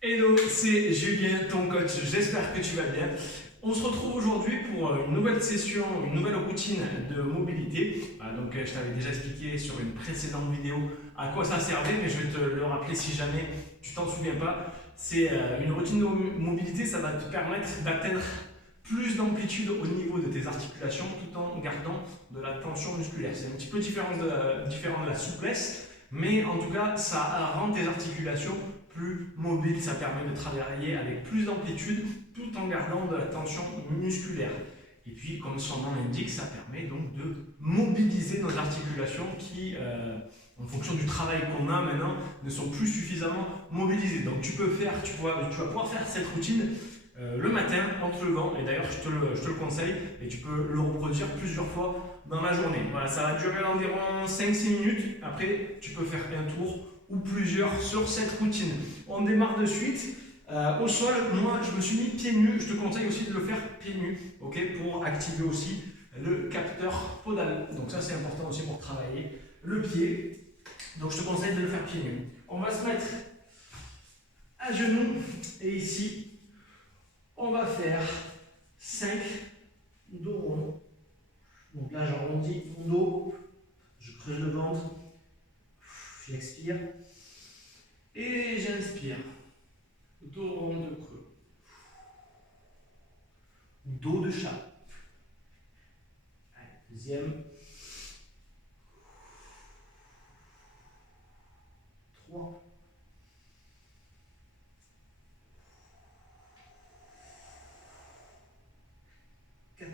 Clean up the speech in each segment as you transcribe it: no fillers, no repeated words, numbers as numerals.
Hello, c'est Julien, ton coach. J'espère que tu vas bien. On se retrouve aujourd'hui pour une nouvelle session, une nouvelle routine de mobilité. Je t'avais déjà expliqué sur une précédente vidéo à quoi ça servait, mais je vais te le rappeler si jamais tu t'en souviens pas. C'est une routine de mobilité, ça va te permettre d'atteindre plus d'amplitude au niveau de tes articulations tout en gardant de la tension musculaire. C'est un petit peu différent de la souplesse, mais en tout cas, ça rend tes articulations plus mobile, ça permet de travailler avec plus d'amplitude tout en gardant de la tension musculaire. Et puis, comme son nom l'indique, ça permet donc de mobiliser nos articulations qui, en fonction du travail qu'on a maintenant, ne sont plus suffisamment mobilisées. Donc tu vas pouvoir faire cette routine le matin en te levant, et d'ailleurs je te le conseille, et tu peux le reproduire plusieurs fois dans la journée. Voilà, ça va durer environ 5-6 minutes, après tu peux faire un tour ou plusieurs sur cette routine. On démarre de suite. Au sol, moi je me suis mis pieds nus, je te conseille aussi de le faire pieds nus, okay, pour activer aussi le capteur podal. Donc ça c'est important aussi pour travailler le pied. Donc je te conseille de le faire pieds nus. On va se mettre à genoux et ici on va faire 5 dos ronds. Donc là j'arrondis mon dos, je creuse le ventre, j'expire et j'inspire. Dos rond de creux. Dos de chat. Allez, deuxième. 3. 4.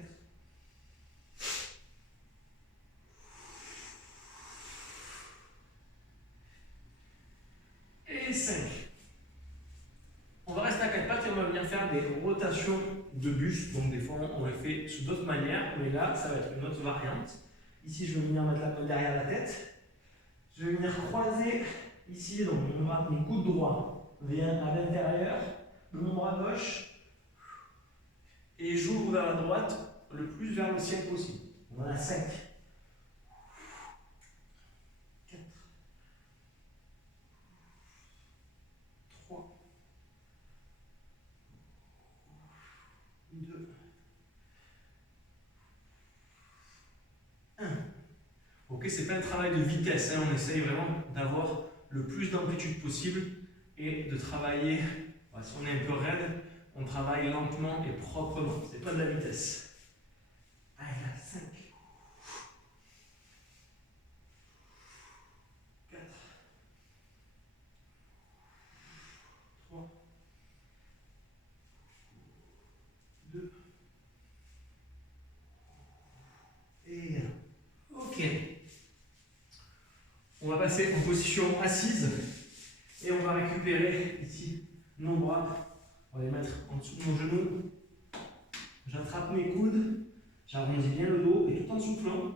Et 5. On va rester à 4 pattes et on va venir faire des rotations de buste. Donc des fois on le fait sous d'autres manières, mais là ça va être une autre variante. Ici je vais venir mettre la main derrière la tête. Je vais venir croiser ici, donc mon coude droit vient à l'intérieur de mon bras gauche et j'ouvre vers la droite le plus vers le ciel possible. On en a 5. 4. 3. 2. 1. Ok, c'est pas un travail de vitesse, hein. On essaye vraiment d'avoir le plus d'amplitude possible et de travailler, si on est un peu raide, on travaille lentement et proprement, c'est pas de la vitesse. Allez, là, 5. 4. 3. 2. Et 1. Ok. On va passer en position assise et on va récupérer ici nos bras. On va les mettre en dessous de mon genou. J'attrape mes coudes, j'arrondis bien le dos et tout en soufflant,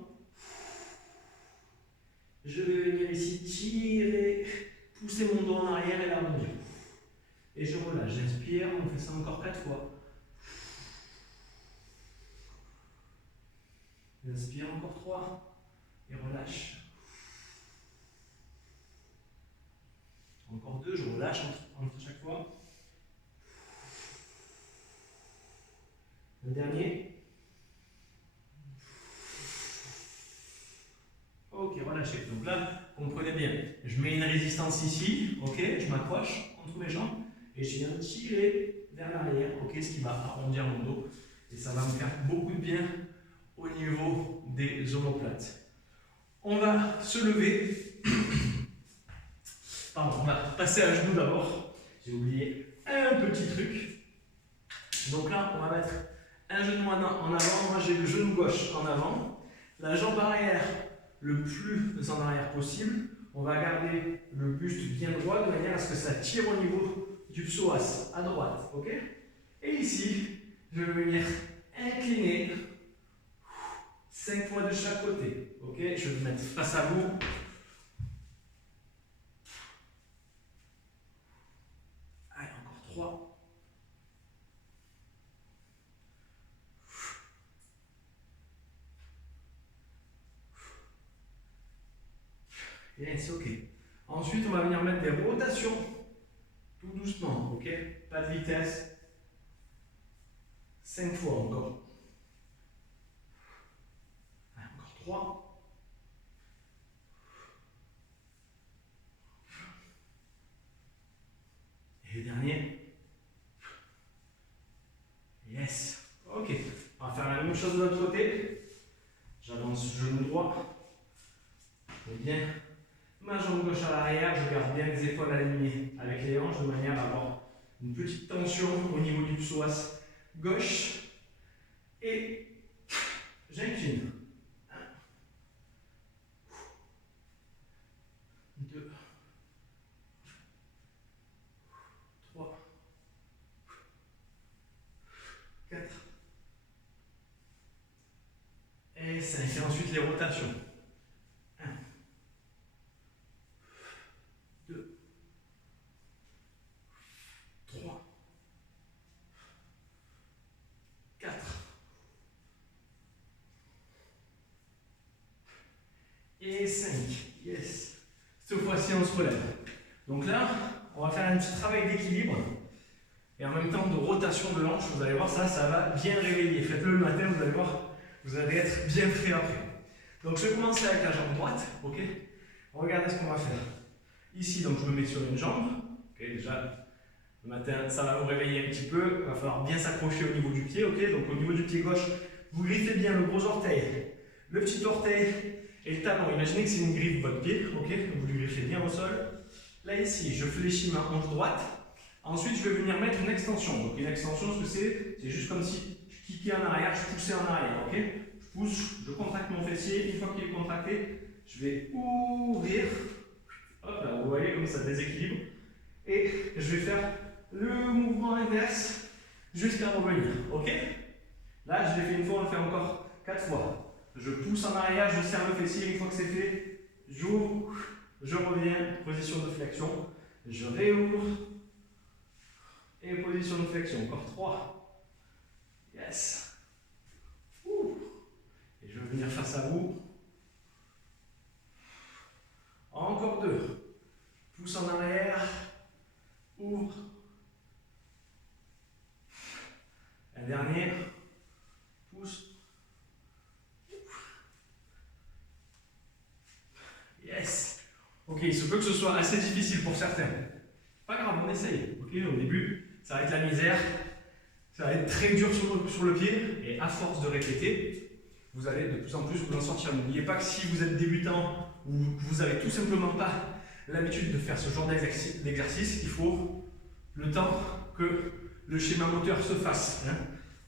je vais venir ici tirer, pousser mon dos en arrière et l'arrondir. Et je relâche, j'inspire, on fait ça encore 4 fois. J'inspire encore 3 et relâche. Encore 2, je relâche entre chaque fois. Le dernier. Ok, relâchez. Donc là, comprenez bien, je mets une résistance ici, ok, je m'accroche entre mes jambes et je viens tirer vers l'arrière, ok, ce qui va arrondir mon dos et ça va me faire beaucoup de bien au niveau des omoplates. On va se lever. Pardon, on va passer à genoux d'abord. J'ai oublié un petit truc. Donc là, on va mettre un genou en avant. Moi, j'ai le genou gauche en avant. La jambe arrière le plus en arrière possible. On va garder le buste bien droit de manière à ce que ça tire au niveau du psoas à droite. Ok? Et ici, je vais venir incliner 5 fois de chaque côté. Ok? Je vais me mettre face à vous. Allez, encore 3. Et c'est ok. Ensuite, on va venir mettre des rotations Tout doucement, ok? Pas de vitesse. 5 fois encore. Allez, encore 3. Et le dernier. Yes. Ok. On va faire la même chose de l'autre côté. J'avance genou droit. Je mets bien ma jambe gauche à l'arrière. Je garde bien les épaules alignées avec les hanches de manière à avoir une petite tension au niveau du psoas gauche. Et j'incline. 1, 2, 3, 4 et 5. Et ensuite les rotations. 1, 2, 3, 4 et 5. Yes. Cette fois-ci, on se relève. Donc là, on va faire un petit travail d'équilibre et en même temps de rotation de l'hanche. Vous allez voir, ça va bien réveiller. Faites-le le matin, vous allez voir, vous allez être bien frais après. Donc je vais commencer avec la jambe droite, ok? Regardez ce qu'on va faire. Ici, donc je me mets sur une jambe. Ok, déjà, le matin, ça va vous réveiller un petit peu. Il va falloir bien s'accrocher au niveau du pied, ok? Donc au niveau du pied gauche, vous griffez bien le gros orteil, le petit orteil et le talon. Imaginez que c'est une griffe votre pied, ok? Vous le griffez bien au sol. Là ici, je fléchis ma hanche droite. Ensuite, je vais venir mettre une extension. Donc une extension, ce que c'est juste comme si je kickais en arrière, je poussais en arrière, ok? Je pousse, je contracte mon fessier. Une fois qu'il est contracté, je vais ouvrir. Hop là, vous voyez comme ça déséquilibre. Et je vais faire le mouvement inverse jusqu'à revenir, ok? Là, je l'ai fait une fois, on le fait encore 4 fois. Je pousse en arrière, je serre le fessier. Une fois que c'est fait, j'ouvre, je reviens, position de flexion. Je réouvre et position de flexion. Encore 3. Yes. Ouh. Et je vais venir face à vous. Encore 2. Pousse en arrière. Ouvre. Un dernier. Pousse. Yes. Ok, il se peut que ce soit assez difficile pour certains. Pas grave, on essaye. Ok, au début, ça va être la misère. Ça va être très dur sur le pied. Et à force de répéter, vous allez de plus en plus vous en sortir. N'oubliez pas que si vous êtes débutant ou que vous n'avez tout simplement pas l'habitude de faire ce genre d'exercice, il faut le temps que le schéma moteur se fasse. Hein.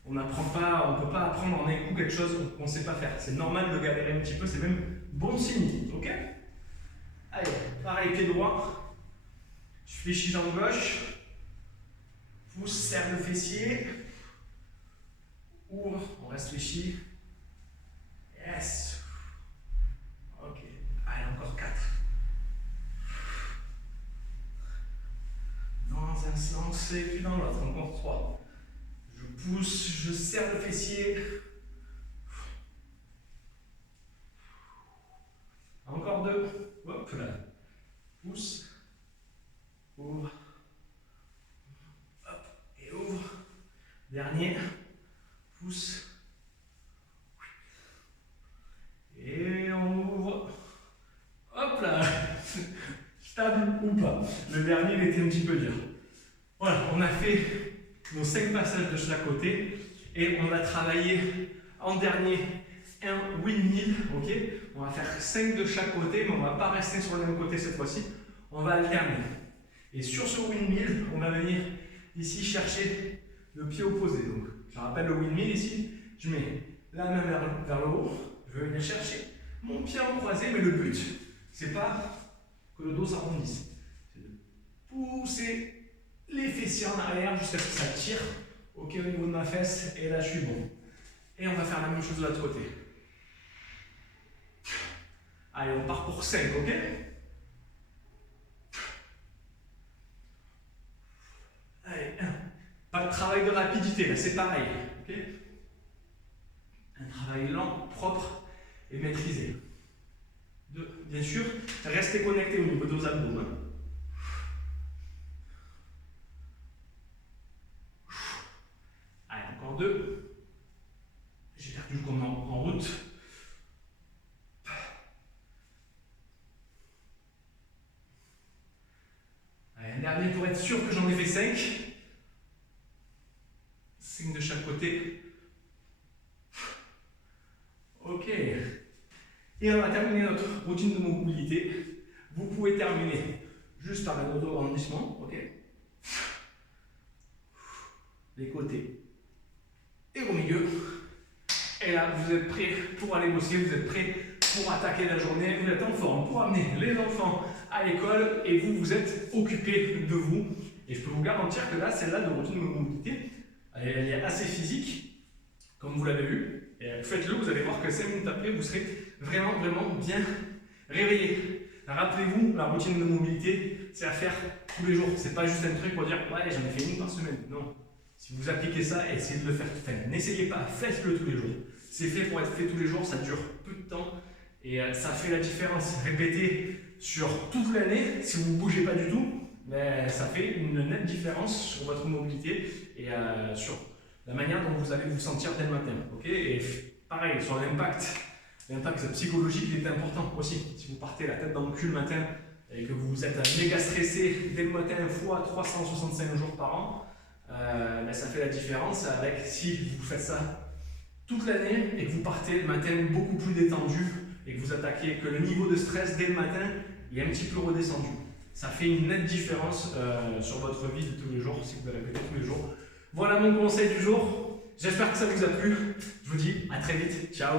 On ne peut pas apprendre en un coup quelque chose qu'on ne sait pas faire. C'est normal de galérer un petit peu, c'est même bon signe. Ok? Allez, pareil, pied droit. Je fléchis jambe gauche. Pousse, serre le fessier. Ouvre, on reste fléchi. Yes. Ok. Allez, encore 4. Dans un sens et puis dans l'autre. Encore 3. Je pousse, je serre le fessier. Encore 2. Hop là. Pousse. Ouvre. Hop. Et ouvre. Dernier. Pousse. Et on ouvre. Hop là. Stable ou pas. Le dernier, il était un petit peu dur. Voilà, on a fait nos 5 passages de chaque côté et on a travaillé en dernier un windmill, ok? On va faire 5 de chaque côté, mais on ne va pas rester sur le même côté cette fois-ci. On va alterner. Et sur ce windmill, on va venir ici chercher le pied opposé. Donc, je rappelle le windmill ici, je mets la main vers le haut, je vais venir chercher mon pied en croisé, mais le but, c'est pas que le dos s'arrondisse. C'est de pousser les fessiers en arrière jusqu'à ce que ça tire au niveau de ma fesse, et là je suis bon. Et on va faire la même chose de l'autre côté. Allez, on part pour 5, ok? Allez, 1. Pas de travail de rapidité, là c'est pareil, ok? Un travail lent, propre et maîtrisé. 2. Bien sûr, restez connecté au niveau de vos abdos. Dernier pour être sûr que j'en ai fait 5. 5 de chaque côté. Ok. Et on va terminer notre routine de mobilité. Vous pouvez terminer juste par un auto-arrondissement. Ok. Les côtés et au milieu. Et là, vous êtes prêts pour aller bosser, vous êtes prêts pour attaquer la journée, vous êtes en forme pour amener les enfants à l'école et vous, vous êtes occupé de vous. Et je peux vous garantir que là, celle-là de routine de mobilité, elle est assez physique, comme vous l'avez vu. Et faites-le, vous allez voir que 5 minutes après, vous serez vraiment, vraiment bien réveillé. Rappelez-vous, la routine de mobilité, c'est à faire tous les jours. C'est pas juste un truc pour dire, ouais, j'en ai fait une par semaine. Non. Si vous appliquez ça, essayez de le faire. Enfin, n'essayez pas, faites-le tous les jours. C'est fait pour être fait tous les jours, ça dure peu de temps et ça fait la différence. Répétez sur toute l'année, si vous ne bougez pas du tout, mais ça fait une nette différence sur votre mobilité et sur la manière dont vous allez vous sentir dès le matin. Okay, et pareil, sur l'impact psychologique il est important aussi. Si vous partez la tête dans le cul le matin et que vous êtes méga stressé dès le matin fois 365 jours par an, ben ça fait la différence avec si vous faites ça toute l'année et que vous partez le matin beaucoup plus détendu et que vous attaquez, que le niveau de stress dès le matin est un petit peu redescendu. Ça fait une nette différence sur votre vie de tous les jours si vous le répétez tous les jours. Voilà mon conseil du jour. J'espère que ça vous a plu. Je vous dis à très vite. Ciao.